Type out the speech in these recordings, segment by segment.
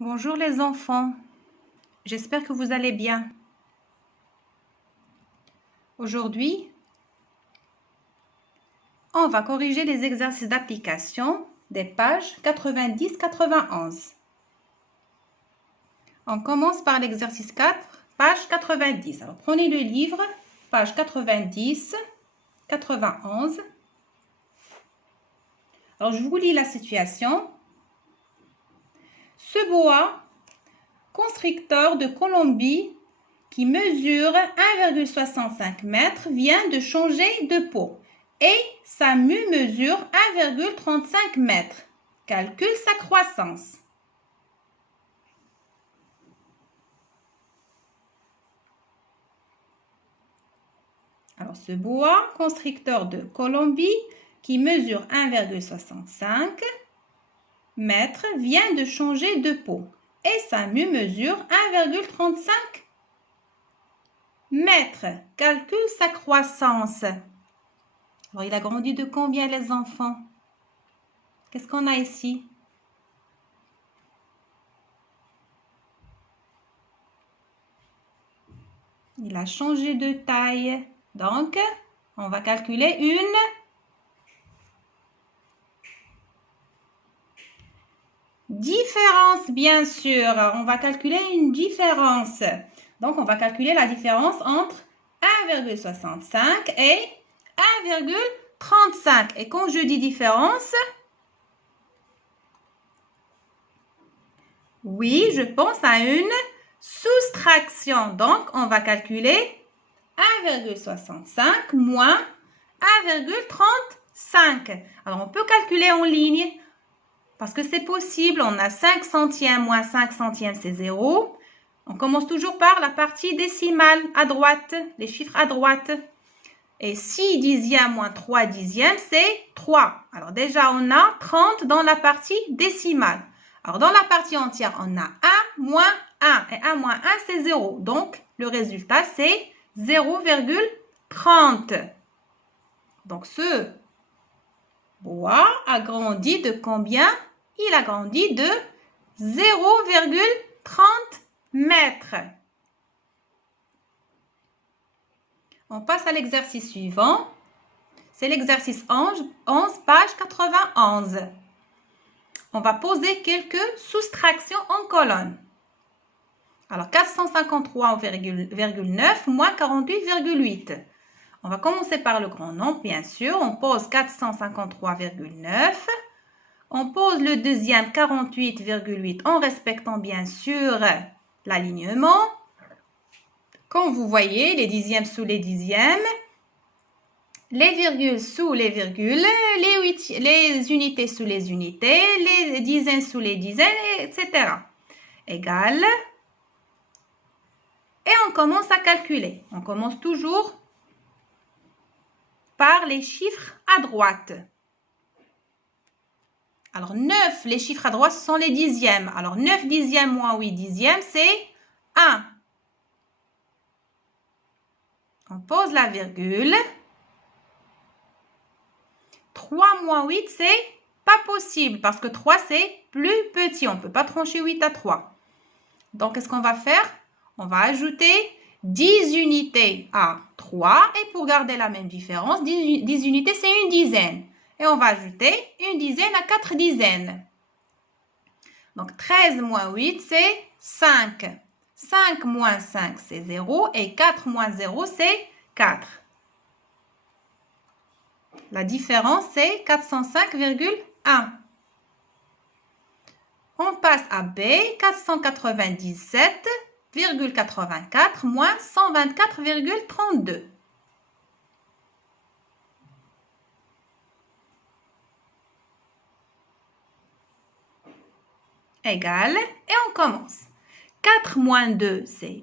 Bonjour les enfants, j'espère que vous allez bien. Aujourd'hui, on va corriger les exercices d'application des pages 90-91. On commence par l'exercice 4, page 90. Alors prenez le livre, page 90, 91. Alors je vous lis la situation. Ce boa constricteur de Colombie qui mesure 1,65 m vient de changer de peau et sa mue mesure 1,35 m. Calcule sa croissance. Alors, ce boa constricteur de Colombie qui mesure 1,65 m vient de changer de peau et sa mue mesure 1,35 m. Calcule sa croissance. Alors, il a grandi de combien les enfants? Qu'est-ce qu'on a ici? Il a changé de taille. Donc, on va calculer une différence, bien sûr. On va calculer une différence. Donc, on va calculer la différence entre 1,65 et 1,35. Et quand je dis différence, oui, je pense à une soustraction. Donc, on va calculer 1,65 moins 1,35. Alors, on peut calculer en ligne parce que c'est possible. On a 5 centièmes moins 5 centièmes, c'est 0. On commence toujours par la partie décimale à droite, les chiffres à droite. Et 6 dixièmes moins 3 dixièmes, c'est 3. Alors déjà, on a 30 dans la partie décimale. Alors dans la partie entière, on a 1 moins 1. Et 1 moins 1, c'est 0. Donc, le résultat, c'est 0,30. Donc, ce bois a grandi de combien? Il a grandi de 0,30 mètres. On passe à l'exercice suivant. C'est l'exercice 11, page 91. On va poser quelques soustractions en colonne. Alors, 453,9 moins 48,8. On va commencer par le grand nombre, bien sûr. On pose 453,9. On pose le deuxième 48,8 en respectant, bien sûr, l'alignement. Comme vous voyez, les dixièmes sous les dixièmes, les virgules sous les virgules, les unités sous les unités, les dizaines sous les dizaines, etc. Égal. Et on commence à calculer. On commence toujours par les chiffres à droite. Alors, 9, les chiffres à droite, ce sont les dixièmes. Alors, 9 dixièmes moins 8 dixièmes, c'est 1. On pose la virgule. 3 moins 8, c'est pas possible parce que 3, c'est plus petit. On ne peut pas trancher 8 à 3. Donc, qu'est-ce qu'on va faire? On va ajouter 10 unités à 3. Et pour garder la même différence, 10 unités, c'est une dizaine. Et on va ajouter une dizaine à 4 dizaines. Donc, 13 moins 8, c'est 5. 5 moins 5, c'est 0. Et 4 moins 0, c'est 4. La différence, c'est 405,1. On passe à B, 497,84 moins 124,32. Égal. Et on commence. 4 moins 2, c'est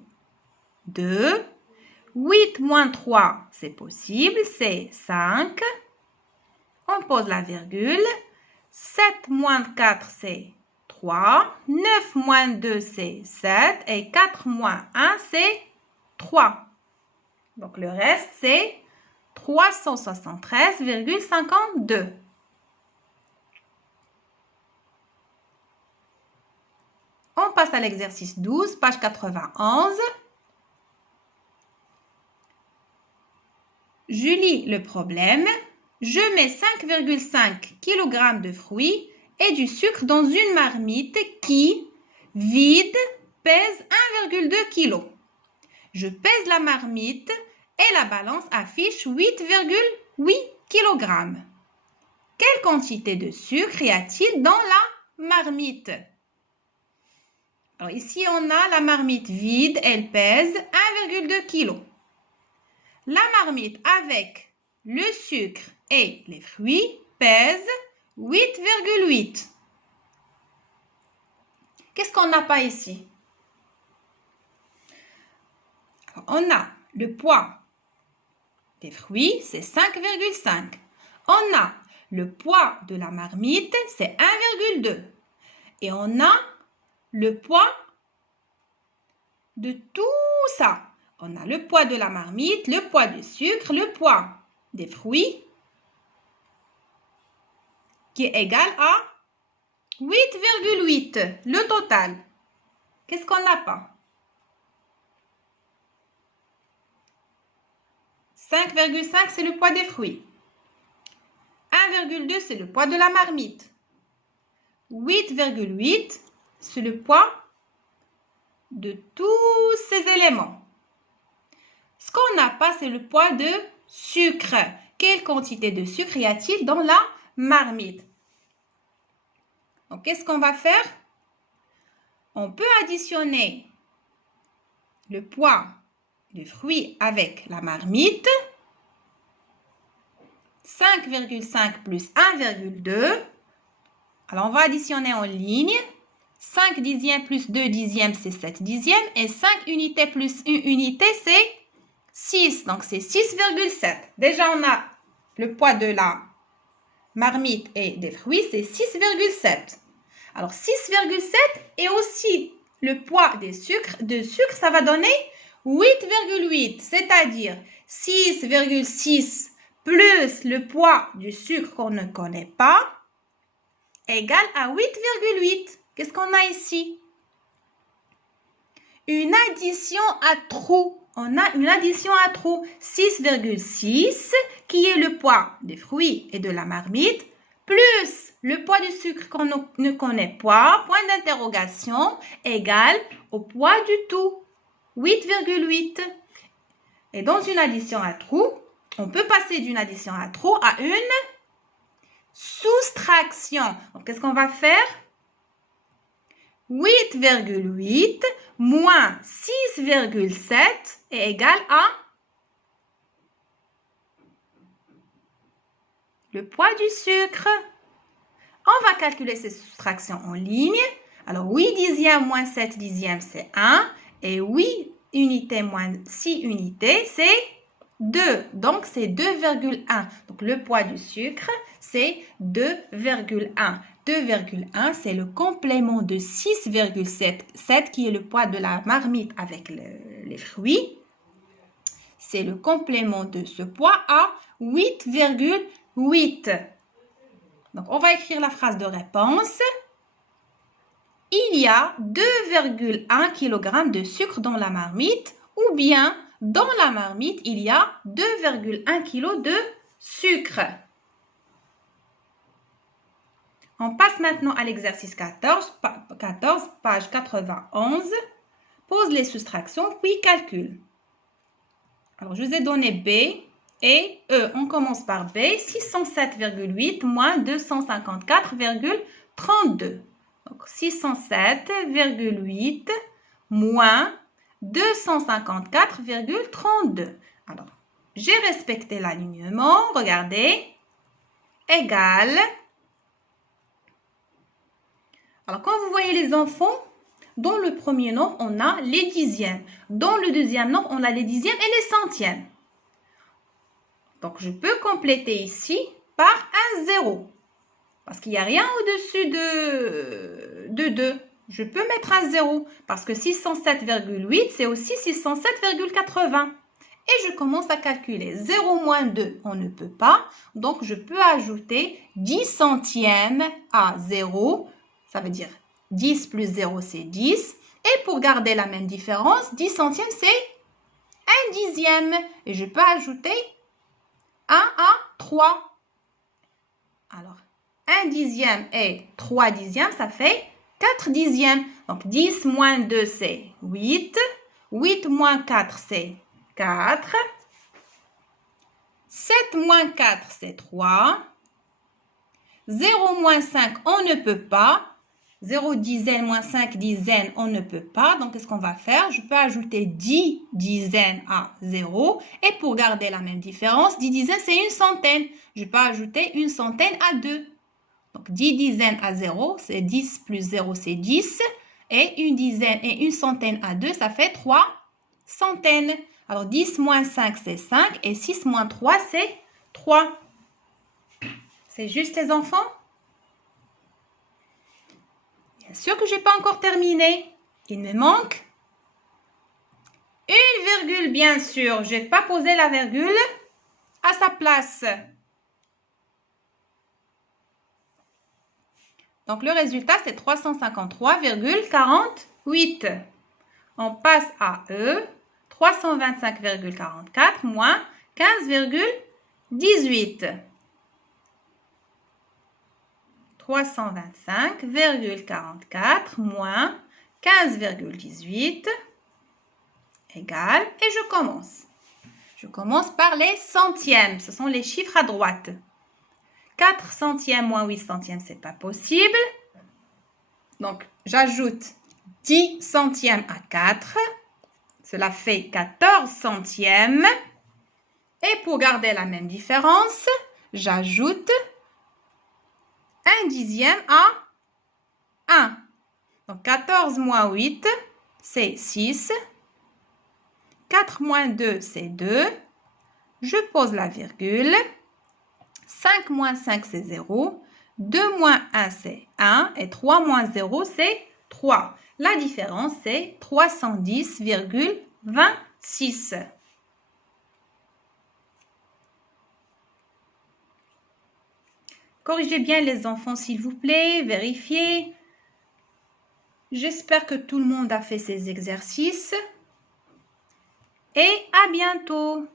2. 8 moins 3, c'est possible, c'est 5. On pose la virgule. 7 moins 4, c'est 3. 9 moins 2, c'est 7. Et 4 moins 1, c'est 3. Donc, le reste, c'est 373,52. On passe à l'exercice 12, page 91. Je lis le problème. Je mets 5,5 kg de fruits et du sucre dans une marmite qui, vide, pèse 1,2 kg. Je pèse la marmite et la balance affiche 8,8 kg. Quelle quantité de sucre y a-t-il dans la marmite? Alors ici, on a la marmite vide, elle pèse 1,2 kg. La marmite avec le sucre et les fruits pèse 8,8. Qu'est-ce qu'on n'a pas ici? Alors, on a le poids des fruits, c'est 5,5. On a le poids de la marmite, c'est 1,2. Et on a le poids de tout ça. On a le poids de la marmite, le poids du sucre, le poids des fruits qui est égal à 8,8. Le total. Qu'est-ce qu'on n'a pas? 5,5, c'est le poids des fruits. 1,2, c'est le poids de la marmite. 8,8, c'est le poids de tous ces éléments. Ce qu'on n'a pas, c'est le poids de sucre. Quelle quantité de sucre y a-t-il dans la marmite? Donc, qu'est-ce qu'on va faire? On peut additionner le poids du fruit avec la marmite. 5,5 plus 1,2. Alors, on va additionner en ligne. 5 dixièmes plus 2 dixièmes, c'est 7 dixièmes. Et 5 unités plus 1 unité, c'est 6. Donc, c'est 6,7. Déjà, on a le poids de la marmite et des fruits, c'est 6,7. Alors, 6,7 et aussi le poids des sucres, ça va donner 8,8. C'est-à-dire 6,6 plus le poids du sucre qu'on ne connaît pas égale à 8,8. Qu'est-ce qu'on a ici? Une addition à trous. On a une addition à trous. 6,6 qui est le poids des fruits et de la marmite plus le poids du sucre qu'on ne connaît pas, point d'interrogation, égale au poids du tout. 8,8. Et dans une addition à trous, on peut passer d'une addition à trous à une soustraction. Donc, qu'est-ce qu'on va faire? 8,8 moins 6,7 est égal à le poids du sucre. On va calculer ces soustractions en ligne. Alors, 8 dixièmes moins 7 dixièmes, c'est 1. Et 8 unités moins 6 unités, c'est 2. Donc, c'est 2,1. Donc, le poids du sucre, c'est 2,1. 2,1, c'est le complément de 6,7 qui est le poids de la marmite avec les fruits. C'est le complément de ce poids à 8,8. Donc, on va écrire la phrase de réponse. Il y a 2,1 kg de sucre dans la marmite ou bien dans la marmite, il y a 2,1 kg de sucre. On passe maintenant à l'exercice 14, page 91. Pose les soustractions, puis calcule. Alors, je vous ai donné B et E. On commence par B, 607,8 moins 254,32. Donc, 607,8 moins 254,32. Alors, j'ai respecté l'alignement. Regardez. Égal. Alors, quand vous voyez les enfants, dans le premier nombre, on a les dixièmes. Dans le deuxième nombre, on a les dixièmes et les centièmes. Donc, je peux compléter ici par un 0. Parce qu'il n'y a rien au-dessus de 2. Je peux mettre un 0. Parce que 607,8, c'est aussi 607,80. Et je commence à calculer. 0 moins 2, on ne peut pas. Donc, je peux ajouter 10 centièmes à 0. Ça veut dire 10 plus 0, c'est 10. Et pour garder la même différence, 10 centièmes, c'est 1 dixième. Et je peux ajouter 1 à 3. Alors, 1 dixième et 3 dixièmes, ça fait 4 dixièmes. Donc, 10 moins 2, c'est 8. 8 moins 4, c'est 4. 7 moins 4, c'est 3. 0 moins 5, on ne peut pas. 0 dizaine moins 5 dizaines, on ne peut pas. Donc, qu'est-ce qu'on va faire? Je peux ajouter 10 dizaines à 0. Et pour garder la même différence, 10 dizaines, c'est une centaine. Je peux ajouter une centaine à 2. Donc, 10 dizaines à 0, c'est 10 plus 0, c'est 10. Et une dizaine et une centaine à 2, ça fait 3 centaines. Alors, 10 moins 5, c'est 5. Et 6 moins 3, c'est 3. C'est juste, les enfants? Bien sûr que je n'ai pas encore terminé. Il me manque une virgule, bien sûr. Je n'ai pas posé la virgule à sa place. Donc, le résultat, c'est 353,48. On passe à E. 325,44 moins 15,18. 325,44 moins 15,18 égale, et je commence. Je commence par les centièmes. Ce sont les chiffres à droite. 4 centièmes moins 8 centièmes, c'est pas possible. Donc, j'ajoute 10 centièmes à 4. Cela fait 14 centièmes. Et pour garder la même différence, j'ajoute 1 dixième à 1. Donc, 14 moins 8, c'est 6. 4 moins 2, c'est 2. Je pose la virgule. 5 moins 5, c'est 0. 2 moins 1, c'est 1. Et 3 moins 0, c'est 3. La différence, c'est 310,26. Corrigez bien les enfants, s'il vous plaît. Vérifiez. J'espère que tout le monde a fait ces exercices. Et à bientôt!